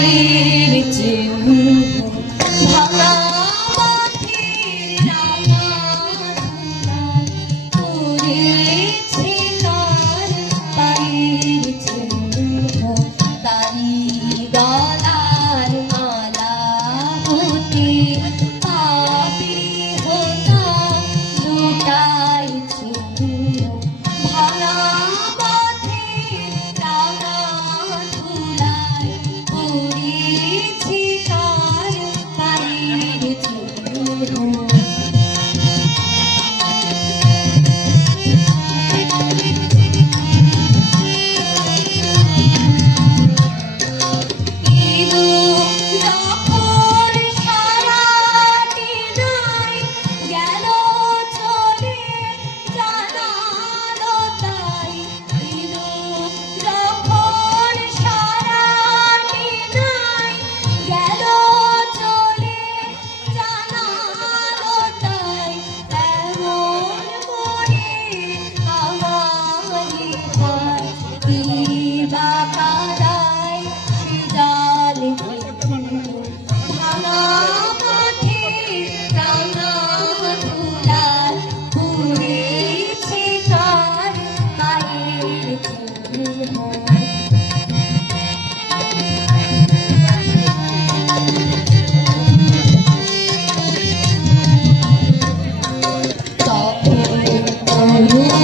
পায়ের চিহ্ন ভাঙা মাঠে রাঙা পড়েছে কার পায়ের চিহ্ন তারি গলার মালা হতে পাপি হতা লুটাই চিহ্ন ভাঙা মাঠে রাঙা ধুলায় পড়েছে কার পায়ের চিহ্ন Oh